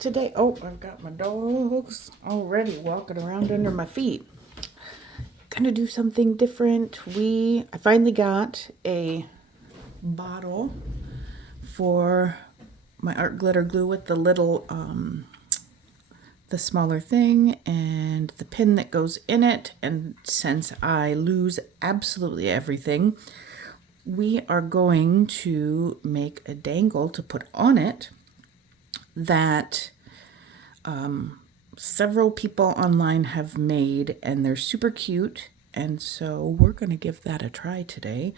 Today, oh, I've got my dogs already walking around under my feet. Gonna do something different. I finally got a bottle for my art glitter glue with the little, the smaller thing and the pin that goes in it. And since I lose absolutely everything, we are going to make a dangle to put on it that several people online have made, and they're super cute. And so we're going to give that a try today.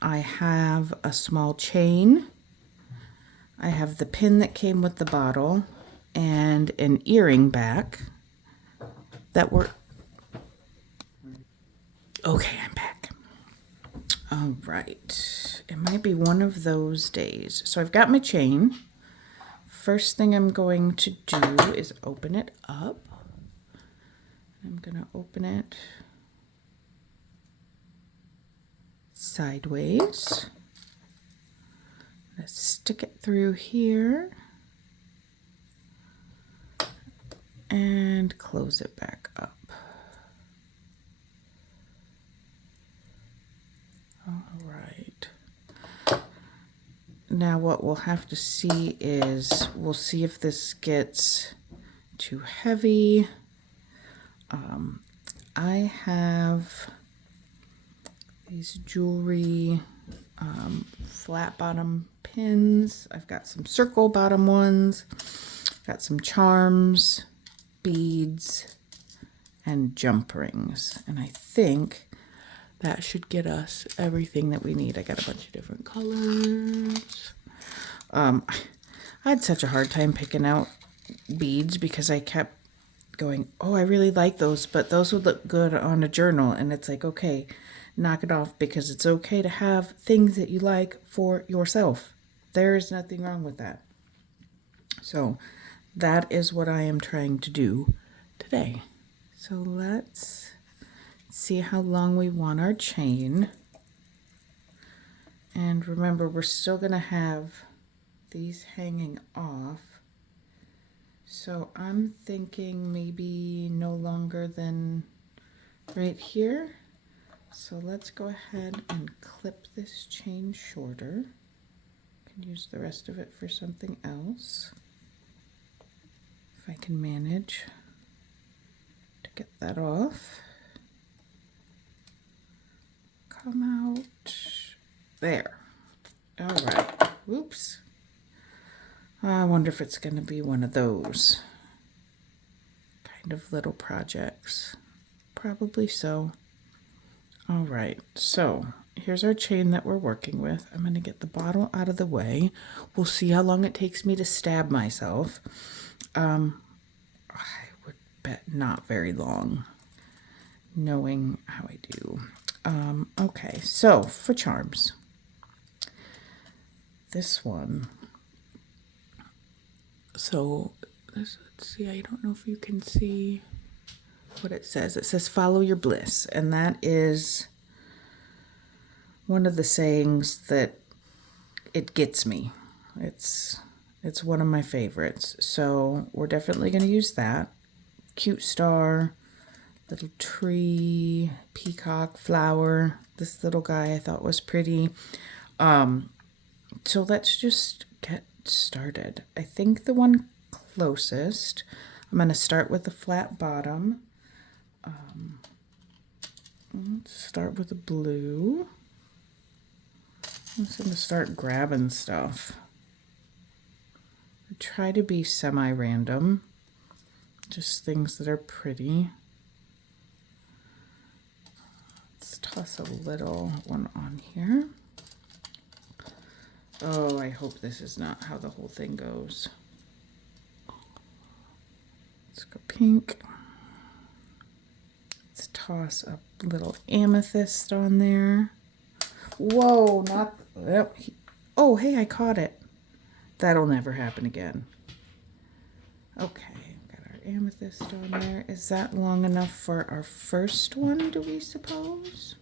I have a small chain. I have the pin that came with the bottle and an earring back that were... Okay, I'm back. All right. It might be one of those days. So I've got my chain. First thing I'm going to do is open it up. I'm going to open it sideways. I'm going to stick it through here and close it back up. All right. Now what we'll have to see is, we'll see if this gets too heavy. I have these jewelry flat bottom pins. I've got some circle bottom ones. Got some charms, beads, and jump rings. And I think that should get us everything that we need. I got a bunch of different colors. I had such a hard time picking out beads because I kept going, oh, I really like those, but those would look good on a journal. And it's like, okay, knock it off, because it's okay to have things that you like for yourself. There is nothing wrong with that. So that is what I am trying to do today. So let's see how long we want our chain. And remember, we're still going to have these hanging off. So I'm thinking maybe no longer than right here. So let's go ahead and clip this chain shorter. Can use the rest of it for something else, if I can manage to get that off. Come out. There. All right. Whoops. I wonder if it's going to be one of those kind of little projects. Probably so. All right. So here's our chain that we're working with. I'm going to get the bottle out of the way. We'll see how long it takes me to stab myself. I would bet not very long, knowing how I do. Okay, so for charms, this one. So let's see, I don't know if you can see what it says. It says follow your bliss, and that is one of the sayings that it gets me. It's one of my favorites. So we're definitely going to use that. Cute star, little tree, peacock, flower. This little guy I thought was pretty. So let's just get started. I think the one closest, I'm going to start with the flat bottom. Let's start with the blue. I'm just going to start grabbing stuff. I try to be semi-random, just things that are pretty. Let's toss a little one on here. Oh, I hope this is not how the whole thing goes. Let's go pink. Let's toss a little amethyst on there. Whoa, not... Oh, hey, I caught it. That'll never happen again. Okay, got our amethyst on there. Is that long enough for our first one, do we suppose?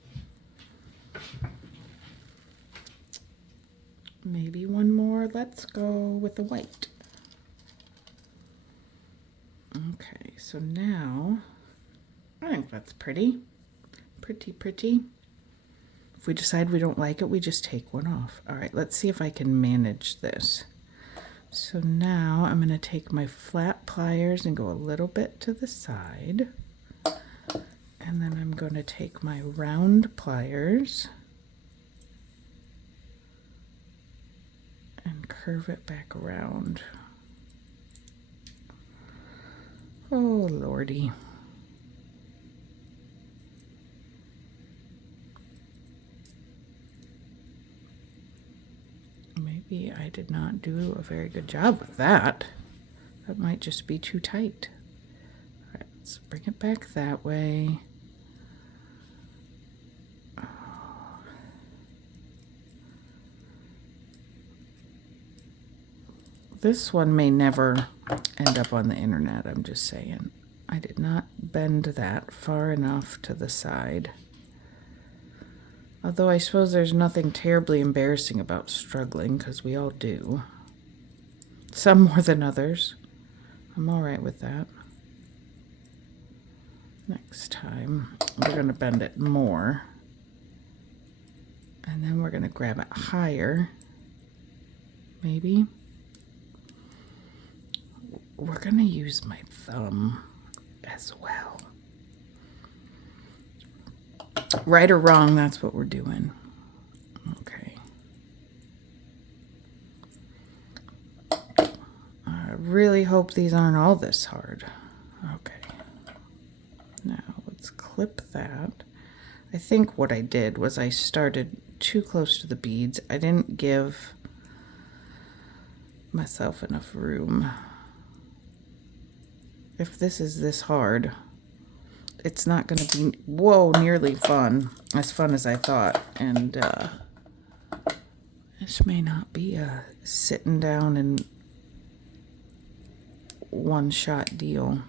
Maybe one more. Let's go with the white. Okay, so now I think that's pretty. Pretty. If we decide we don't like it, we just take one off. All right, let's see if I can manage this. So now I'm going to take my flat pliers and go a little bit to the side. And then I'm going to take my round pliers and curve it back around. Oh, Lordy. Maybe I did not do a very good job with that. That might just be too tight. All right, let's bring it back that way. This one may never end up on the internet, I'm just saying. I did not bend that far enough to the side. Although I suppose there's nothing terribly embarrassing about struggling, because we all do. Some more than others. I'm all right with that. Next time, we're going to bend it more. And then we're going to grab it higher. Maybe. We're going to use my thumb as well. Right or wrong, that's what we're doing. Okay. I really hope these aren't all this hard. Okay. Now let's clip that. I think what I did was I started too close to the beads. I didn't give myself enough room. If this is this hard, it's not going to be, nearly as fun as I thought. And this may not be a sitting down and one-shot deal,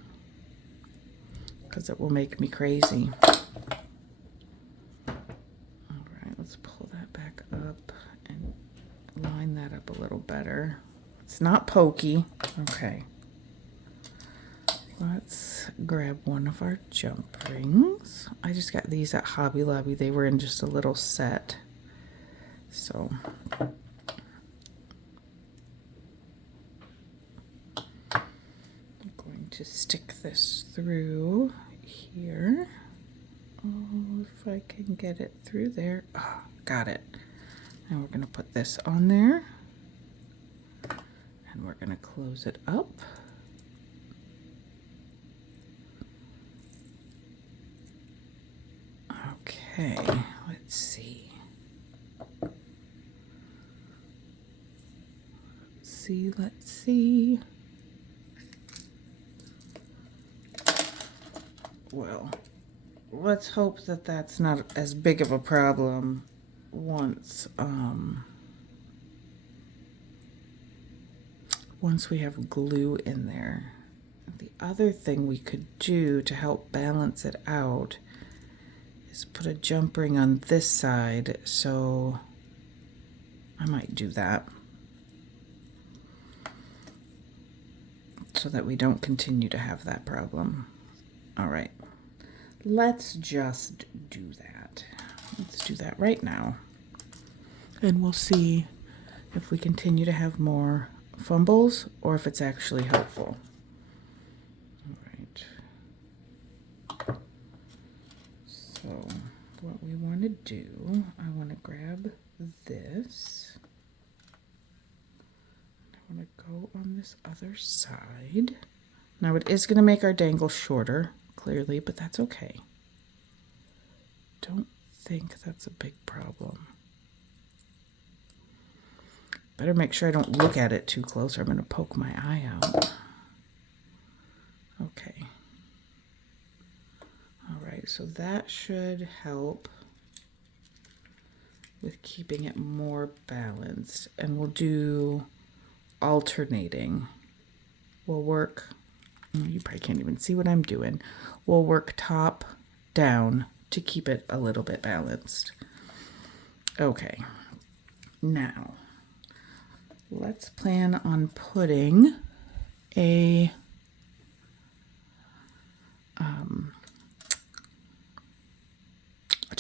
because it will make me crazy. All right, let's pull that back up and line that up a little better. It's not pokey. Okay. Let's grab one of our jump rings. I just got these at Hobby Lobby. They were in just a little set. So I'm going to stick this through here. Oh, if I can get it through there. Oh, got it. Now we're going to put this on there. And we're going to close it up. Okay, let's see. Let's see. Well, let's hope that that's not as big of a problem once we have glue in there. The other thing we could do to help balance it out is put a jump ring on this side, so I might do that so that we don't continue to have that problem. All right, let's just do that. Let's do that right now, and we'll see if we continue to have more fumbles or if it's actually helpful. All right. So what we want to do, I want to grab this. I want to go on this other side. Now it is going to make our dangle shorter, clearly, but that's okay. Don't think that's a big problem. Better make sure I don't look at it too close or I'm going to poke my eye out. Okay. All right, so that should help with keeping it more balanced. And we'll do alternating. We'll work, you probably can't even see what I'm doing. We'll work top down to keep it a little bit balanced. Okay, now let's plan on putting a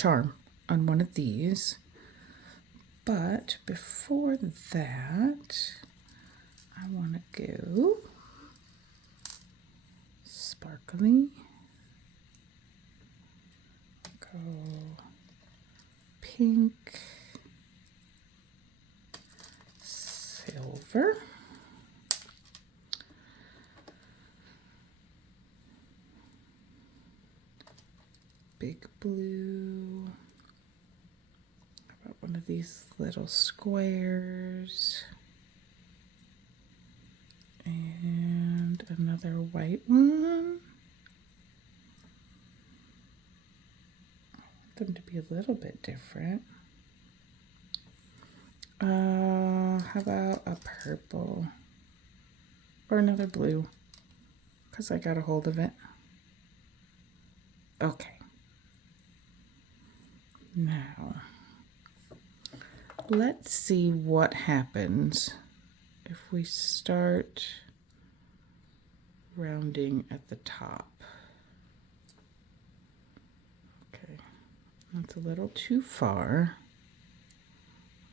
charm on one of these. But before that, I want to go sparkly, go pink, silver, big blue. How about one of these little squares? And another white one. I want them to be a little bit different. How about a purple? Or another blue, because I got a hold of it. Okay. Now, let's see what happens if we start rounding at the top. Okay, that's a little too far.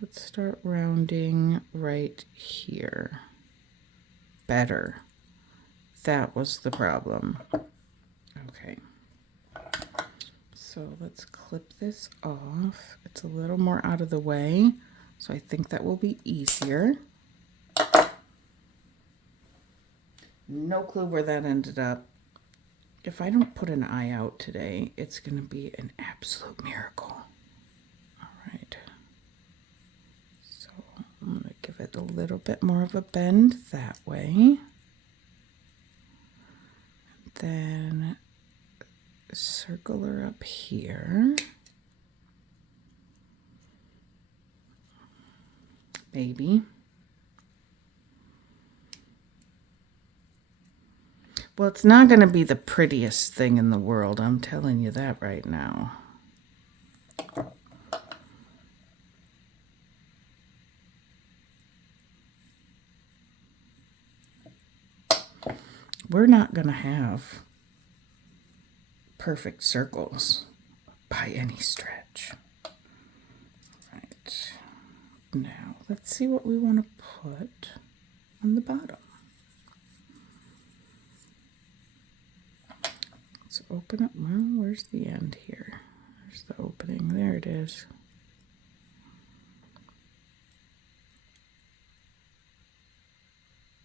Let's start rounding right here. Better. That was the problem. Okay. So let's clip this off. It's a little more out of the way, so I think that will be easier. No clue where that ended up. If I don't put an eye out today, it's going to be an absolute miracle. All right. So I'm going to give it a little bit more of a bend that way. And then circle her up here. Maybe. Well, it's not going to be the prettiest thing in the world. I'm telling you that right now. We're not going to have perfect circles by any stretch. Right. Now, let's see what we want to put on the bottom. Let's open up. Well, where's the end here? There's the opening. There it is.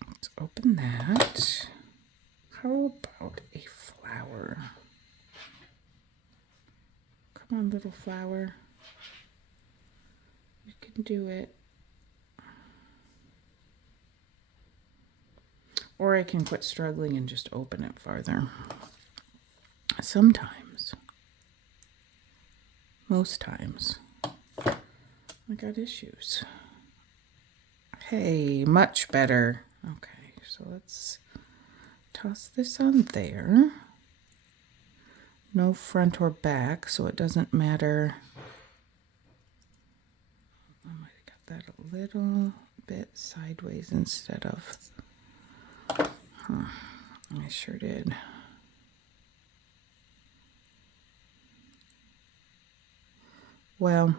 Let's open that. How about a flower? Come on, little flower. You can do it. Or I can quit struggling and just open it farther. Sometimes, most times, I got issues. Hey, much better. Okay, so let's toss this on there. No front or back, so it doesn't matter. I might have got that a little bit sideways instead of... I sure did. Well,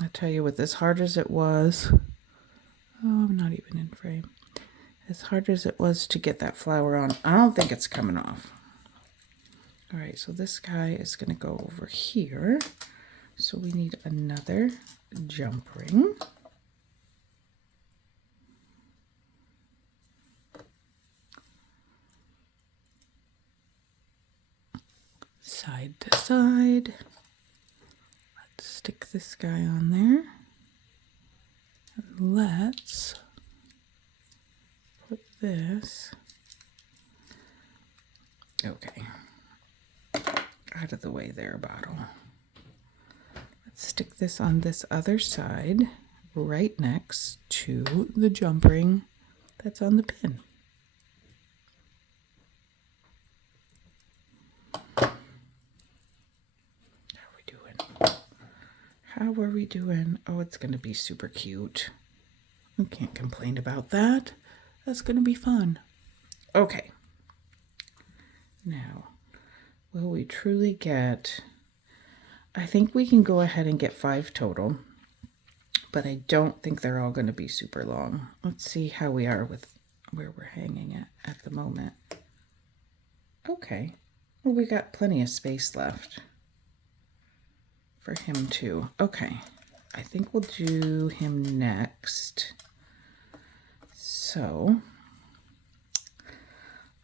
I tell you what, as hard as it was, oh, I'm not even in frame. As hard as it was to get that flower on, I don't think it's coming off. All right, so this guy is going to go over here. So we need another jump ring. Side to side. Let's stick this guy on there. And let's put this, okay, out of the way there, bottle. Let's stick this on this other side, right next to the jump ring that's on the pin. How are we doing? Oh, it's going to be super cute. I can't complain about that. That's going to be fun. Okay. Now, will we truly get I think we can go ahead and get 5 total, but I don't think they're all going to be super long. Let's see how we are with where we're hanging at the moment. Okay, well, we got plenty of space left for him too. Okay, I think we'll do him next. So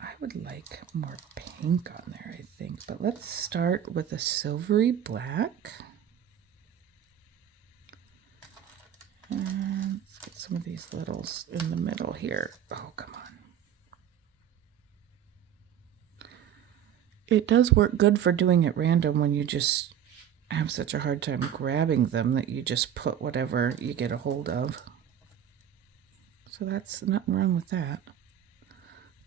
I would like more pink on there, I think, but let's start with a silvery black. And let's get some of these littles in the middle here. Oh, come on. It does work good for doing it random when you just have such a hard time grabbing them that you just put whatever you get a hold of. So that's nothing wrong with that. I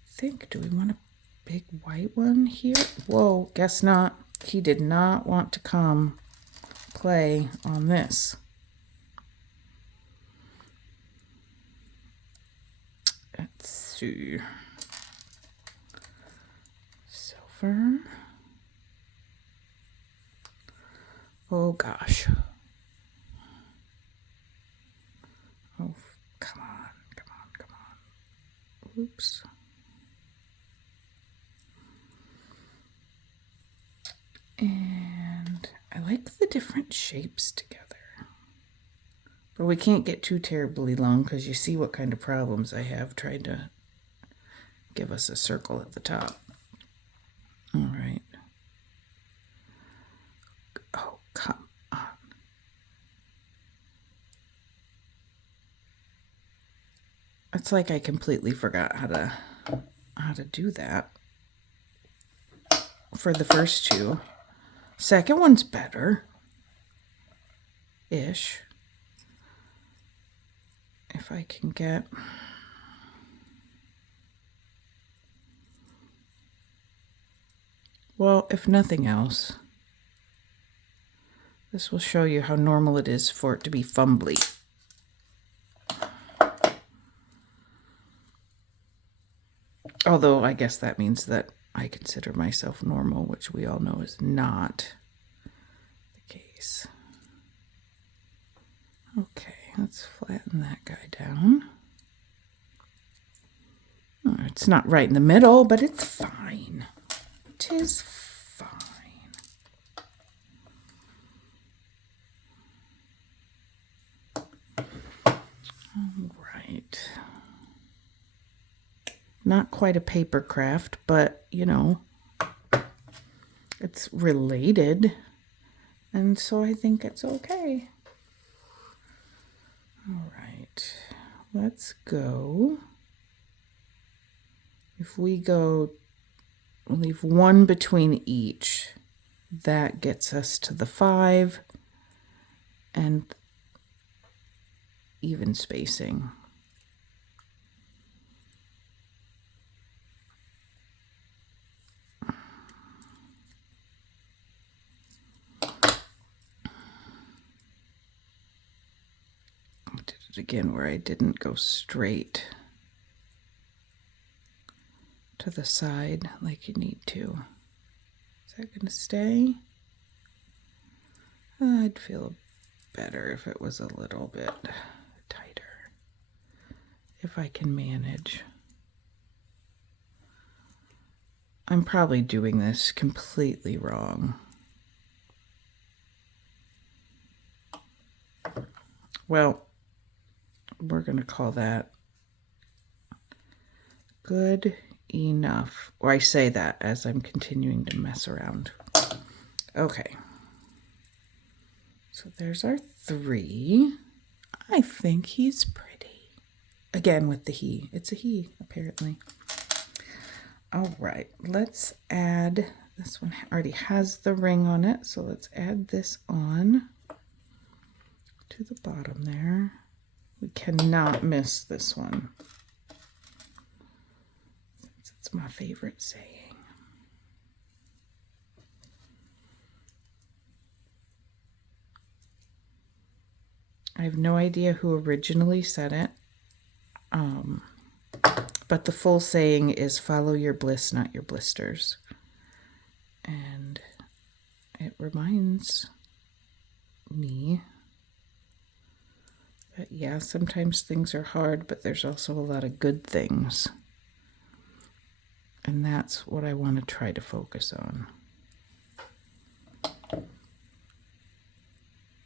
think, do we want a big white one here? Whoa, guess not. He did not want to come play on this. Let's see. Silver. Oh gosh. Oh, come on, come on, come on. Oops. And I like the different shapes together. But we can't get too terribly long because you see what kind of problems I have trying to give us a circle at the top. All right. Oh, come on. It's like I completely forgot how to do that for the first two. Second one's better-ish. If I can get... Well, if nothing else, this will show you how normal it is for it to be fumbly. Although I guess that means that I consider myself normal, which we all know is not the case. Okay, let's flatten that guy down. Oh, it's not right in the middle, but it's fine. It is fine. All right. Not quite a paper craft, but, you know, it's related. And so I think it's okay. All right. Let's go. If we go, we'll leave one between each. That gets us to the 5 and even spacing. Again where I didn't go straight to the side like you need to. Is that going to stay? I'd feel better if it was a little bit tighter, if I can manage. I'm probably doing this completely wrong. Well, we're going to call that good enough. Or I say that as I'm continuing to mess around. Okay. So there's our 3. I think he's pretty. Again with the he. It's a he, apparently. All right. Let's add, this one already has the ring on it, so let's add this on to the bottom there. We cannot miss this one, since it's my favorite saying. I have no idea who originally said it, but the full saying is follow your bliss, not your blisters. And it reminds me. But yeah, sometimes things are hard, but there's also a lot of good things. And that's what I want to try to focus on.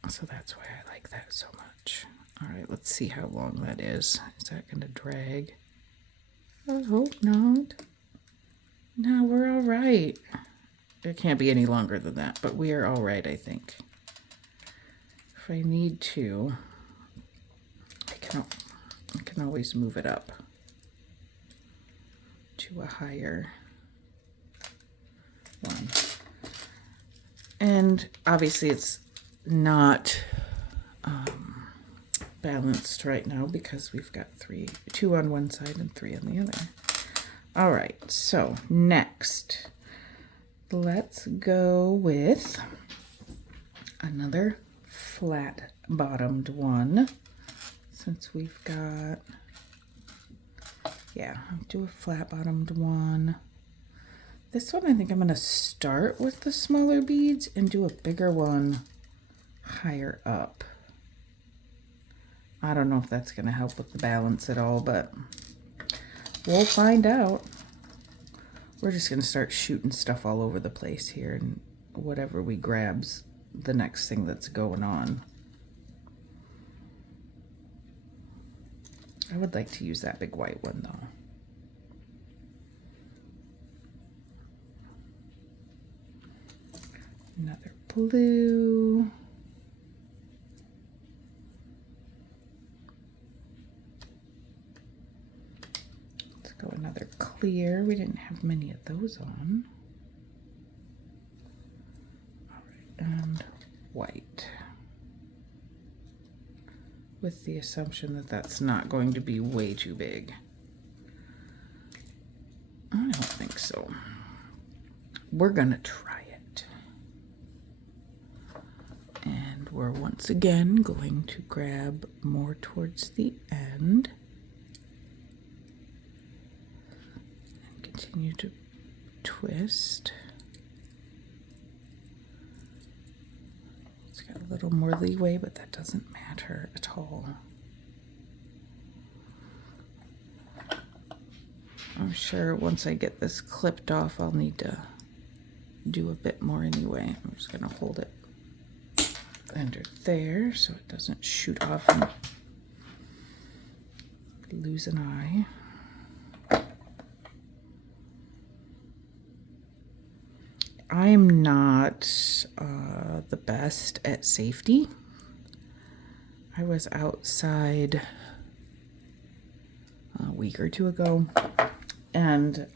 So that's why I like that so much. All right, let's see how long that is. Is that going to drag? I hope not. No, we're all right. It can't be any longer than that, but we are all right, I think. If I need to, I can always move it up to a higher one. And obviously it's not balanced right now because we've got two on one side and 3 on the other. All right, so next, let's go with another flat bottomed one. Since we've got, yeah, do a flat bottomed one. This one I think I'm going to start with the smaller beads and do a bigger one higher up. I don't know if that's going to help with the balance at all, but we'll find out. We're just going to start shooting stuff all over the place here, and whatever we grab's the next thing that's going on. I would like to use that big white one though. Another blue. Let's go another clear. We didn't have many of those on. All right, and white. With the assumption that that's not going to be way too big. I don't think so. We're gonna try it. And we're once again going to grab more towards the end. And continue to twist. It's got a little more leeway, but that doesn't matter at all. I'm sure once I get this clipped off, I'll need to do a bit more anyway. I'm just going to hold it under there so it doesn't shoot off and lose an eye. I'm not the best at safety. I was outside a week or two ago, and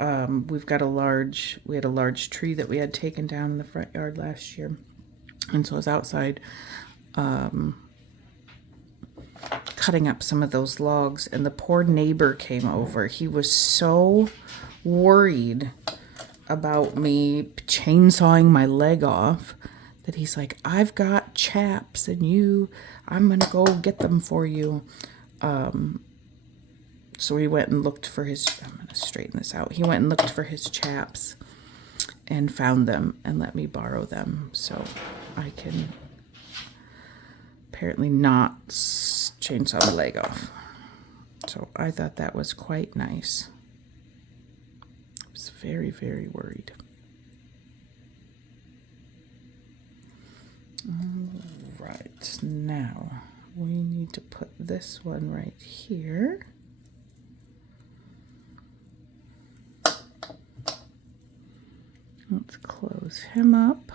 we had a large tree that we had taken down in the front yard last year. And so I was outside cutting up some of those logs, and the poor neighbor came over. He was so worried about me chainsawing my leg off that he's like, I've got chaps and I'm gonna go get them for you. So he went and looked for I'm gonna straighten this out. He went and looked for his chaps and found them and let me borrow them so I can apparently not chainsaw my leg off. So I thought that was quite nice. I was very, very worried. All right, now we need to put this one right here. Let's close him up.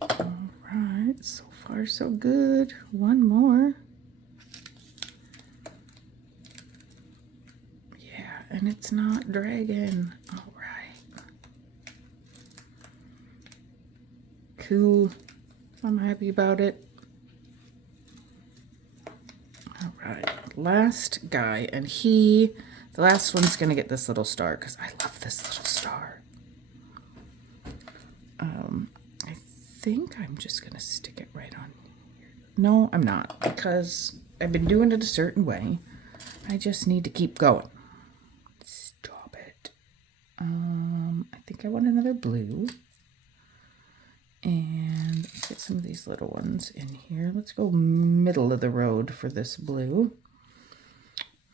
All right, so far so good. One more. Yeah, and it's not dragging. All right. Cool. I'm happy about it. All right, last guy, and the last one's gonna get this little star because I love this little star. I think I'm just gonna stick it right on here. No, I'm not, because I've been doing it a certain way. I just need to keep going. Stop it. I think I want another blue. And let's get some of these little ones in here. Let's go middle of the road for this blue.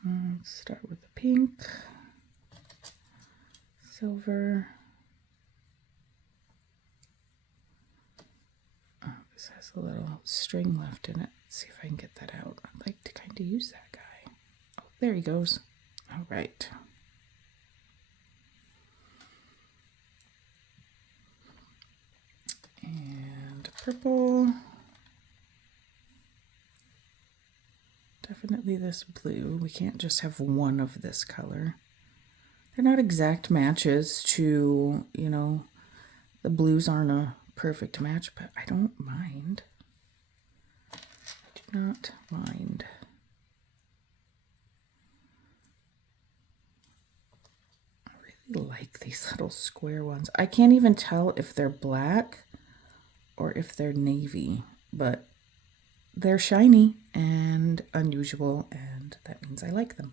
Let's start with the pink, silver. Oh, this has a little string left in it. Let's see if I can get that out. I'd like to kind of use that guy. Oh, there he goes. All right. And purple. Definitely this blue. We can't just have one of this color. They're not exact matches to, you know, the blues aren't a perfect match, but I don't mind. I do not mind. I really like these little square ones. I can't even tell if they're black or if they're navy, but they're shiny and unusual, and that means I like them.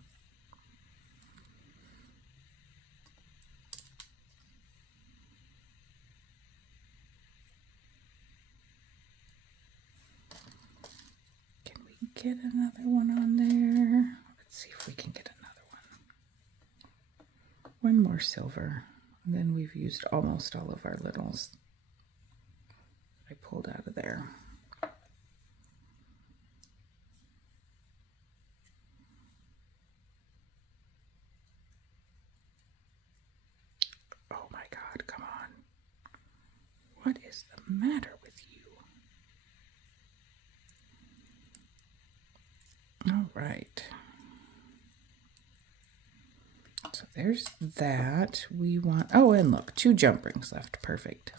Can we get another one on there? Let's see if we can get another one. One more silver, and then we've used almost all of our littles I pulled out of there. Oh my God, come on. What is the matter with you? All right. So there's that. We want, oh, and look, 2 jump rings left. Perfect.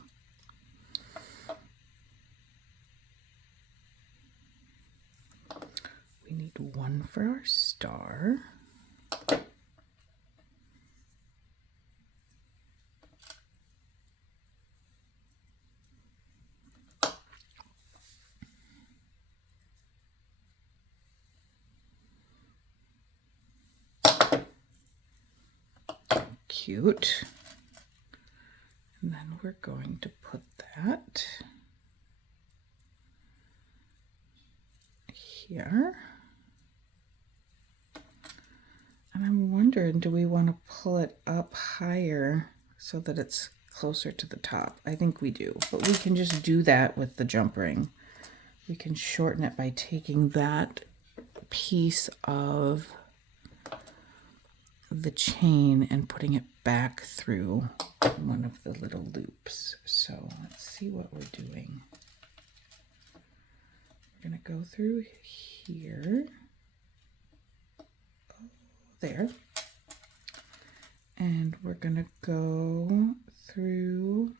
We need 1 for our star. Cute. And then we're going to put that here. And I'm wondering, do we want to pull it up higher so that it's closer to the top? I think we do, but we can just do that with the jump ring. We can shorten it by taking that piece of the chain and putting it back through one of the little loops. So let's see what we're doing. We're going to go through here. There. And we're going to go through,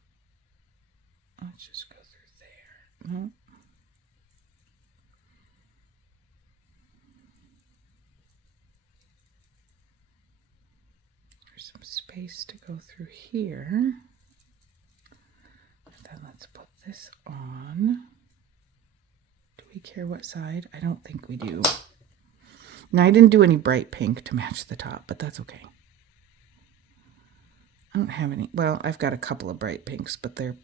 let's just go through there. No. There's some space to go through here. And then let's put this on. Do we care what side? I don't think we do. Now, I didn't do any bright pink to match the top, but that's okay. I don't have any. Well, I've got a couple of bright pinks, but they're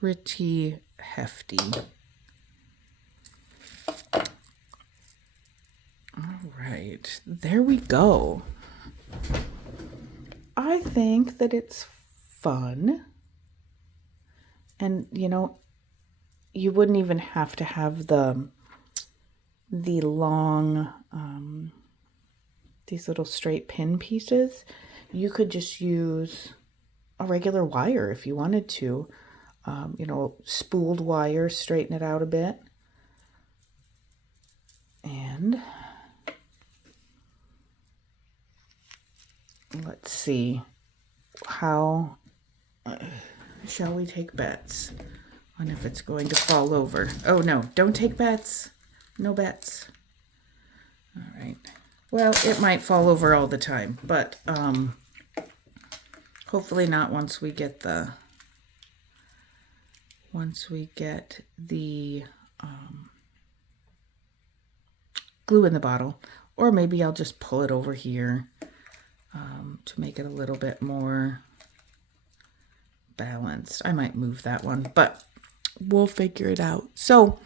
pretty hefty. All right, there we go. I think that it's fun. And, you know, you wouldn't even have to have the long, these little straight pin pieces. You could just use a regular wire if you wanted to, you know, spooled wire, straighten it out a bit. And let's see, how shall we take bets on if it's going to fall over? Oh no, don't take bets. No bets. All right. Well, it might fall over all the time, but hopefully not once we get the glue in the bottle. Or maybe I'll just pull it over here to make it a little bit more balanced. I might move that one, but we'll figure it out. So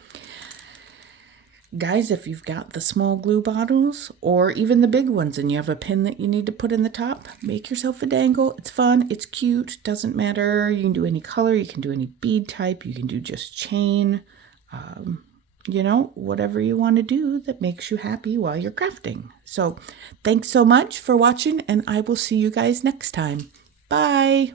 guys, if you've got the small glue bottles or even the big ones and you have a pin that you need to put in the top, make yourself a dangle. It's fun. It's cute. Doesn't matter. You can do any color. You can do any bead type. You can do just chain. You know, whatever you want to do that makes you happy while you're crafting. So thanks so much for watching, and I will see you guys next time. Bye.